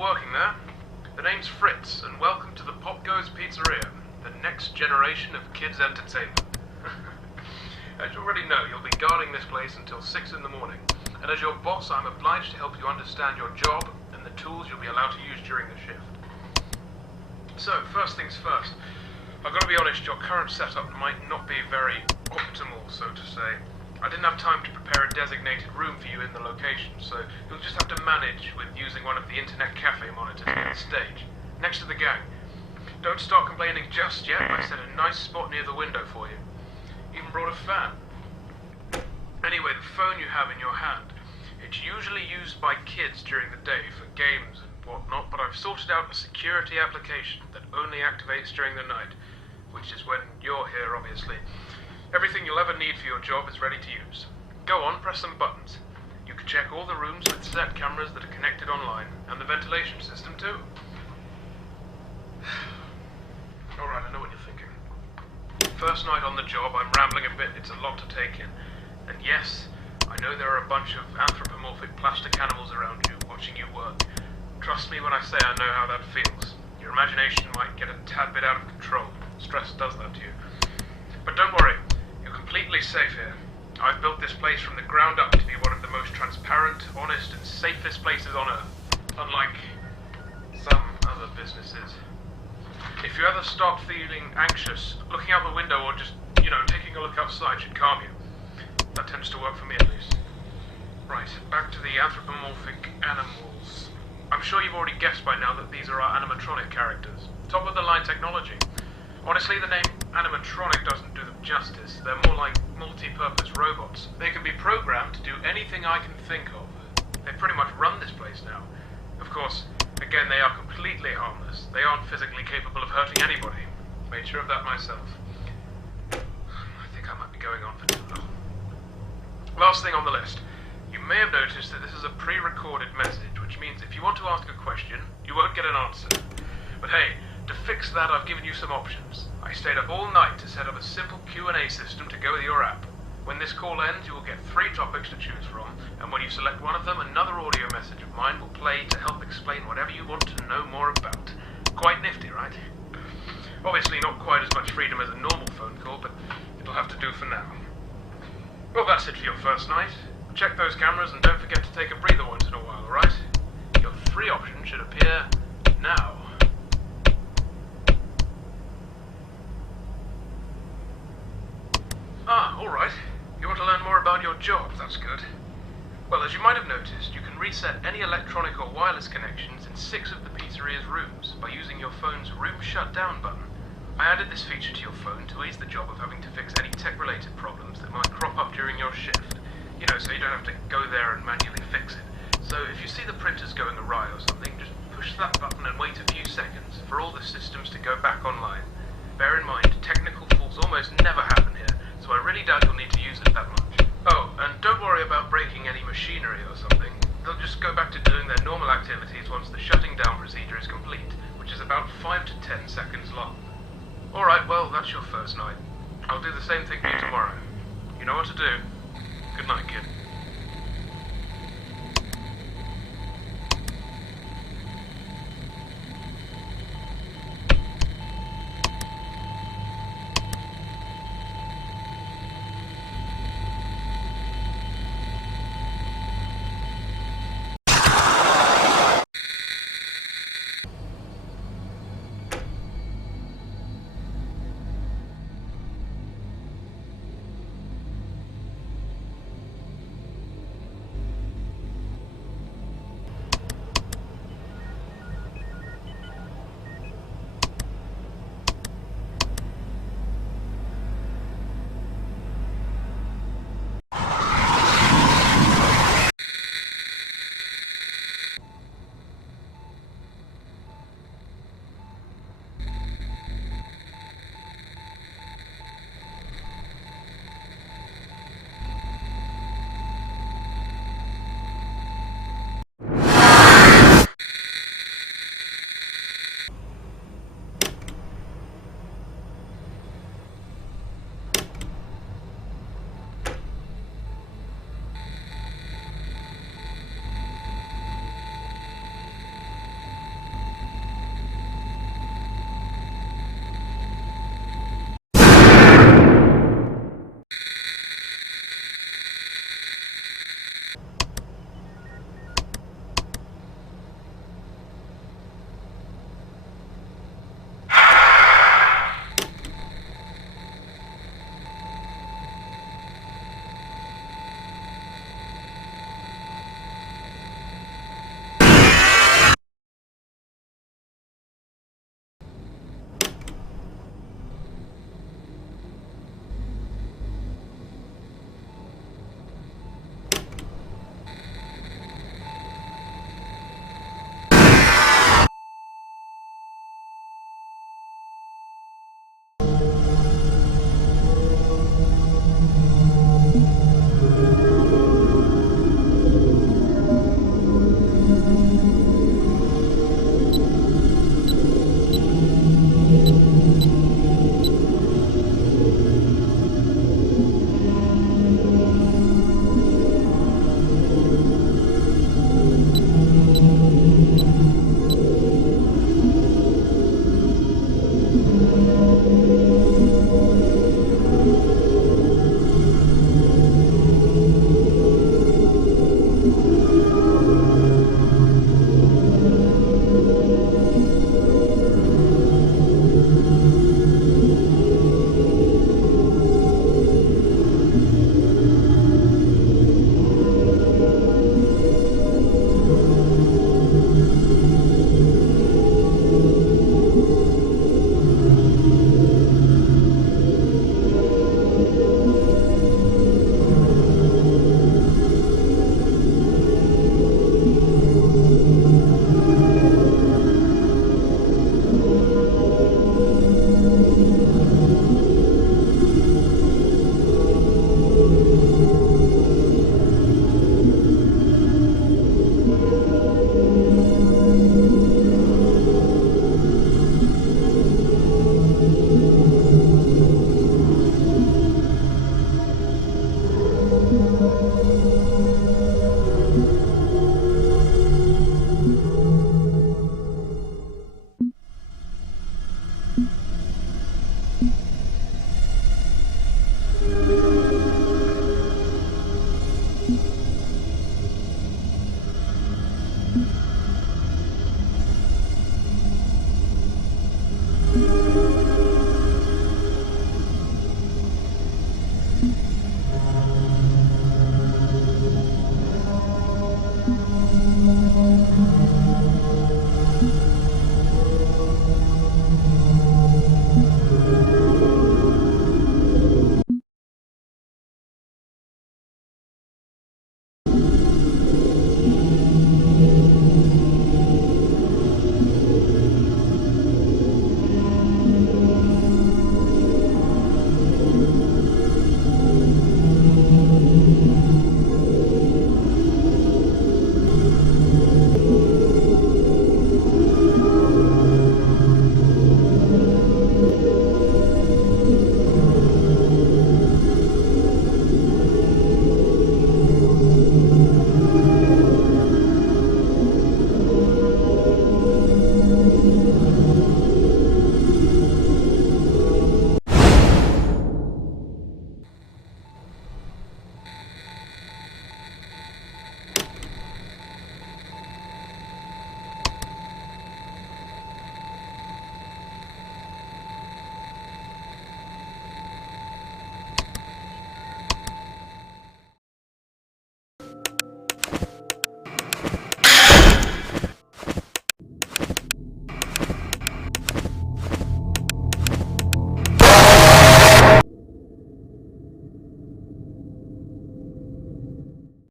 working there? The name's Fritz, and welcome to the Popgoes Pizzeria, the next generation of kids' entertainment. As you already know, you'll be guarding this place until 6 in the morning, and as your boss, I'm obliged to help you understand your job and the tools you'll be allowed to use during the shift. So, first things first, I've got to be honest, your current setup might not be very optimal, so to say. I didn't have time to prepare a designated room for you in the location, so you'll just have to manage with using one of the internet cafe monitors on the stage, next to the gang. Don't start complaining just yet, I set a nice spot near the window for you. Even brought a fan. Anyway, the phone you have in your hand, it's usually used by kids during the day for games and whatnot, but I've sorted out a security application that only activates during the night, which is when you're here, obviously. Everything you'll ever need for your job is ready to use. Go on, press some buttons. You can check all the rooms with set cameras that are connected online, and the ventilation system too. Alright, I know what you're thinking. First night on the job, I'm rambling a bit, it's a lot to take in. And yes, I know there are a bunch of anthropomorphic plastic animals around you, watching you work. Trust me when I say I know how that feels. Your imagination might get a tad bit out of control. Stress does that to you. But don't worry, you're completely safe here. I've built this place from the ground up to be one of the most transparent, honest, and safest places on Earth. Unlike some other businesses. If you ever start feeling anxious, looking out the window or just, taking a look outside should calm you. That tends to work for me at least. Right, back to the anthropomorphic animals. I'm sure you've already guessed by now that these are our animatronic characters. Top of the line technology. Honestly, the name animatronic doesn't do them justice. They're more like multi-purpose robots. They can be programmed to do anything I can think of. They pretty much run this place now. Of course, again, they are completely harmless. They aren't physically capable of hurting anybody. Made sure of that myself. I think I might be going on for too long. Last thing on the list. You may have noticed that this is a pre-recorded message, which means if you want to ask a question, you won't get an answer. But hey, to fix that, I've given you some options. I stayed up all night to set up a simple Q&A system to go with your app. When this call ends, you will get 3 topics to choose from, and when you select one of them, another audio message of mine will play to help explain whatever you want to know more about. Quite nifty, right? Obviously not quite as much freedom as a normal phone call, but it'll have to do for now. Well, that's it for your first night. Check those cameras and don't forget to take a breather once in a while, alright? Your 3 options should appear now. Alright. You want to learn more about your job, that's good. Well, as you might have noticed, you can reset any electronic or wireless connections in 6 of the pizzeria's rooms by using your phone's room shutdown button. I added this feature to your phone to ease the job of having to fix any tech-related problems that might crop up during your shift. So you don't have to go there and manually fix it. So if you see the printers going awry or something, just push that button and wait a few seconds for all the systems to go back online. Bear in mind, technical faults almost never happen here, so I really doubt you'll need to use it that much. Oh, and don't worry about breaking any machinery or something. They'll just go back to doing their normal activities once the shutting down procedure is complete, which is about 5 to 10 seconds long. Alright, well, that's your first night. I'll do the same thing for you tomorrow. You know what to do. Good night, kid.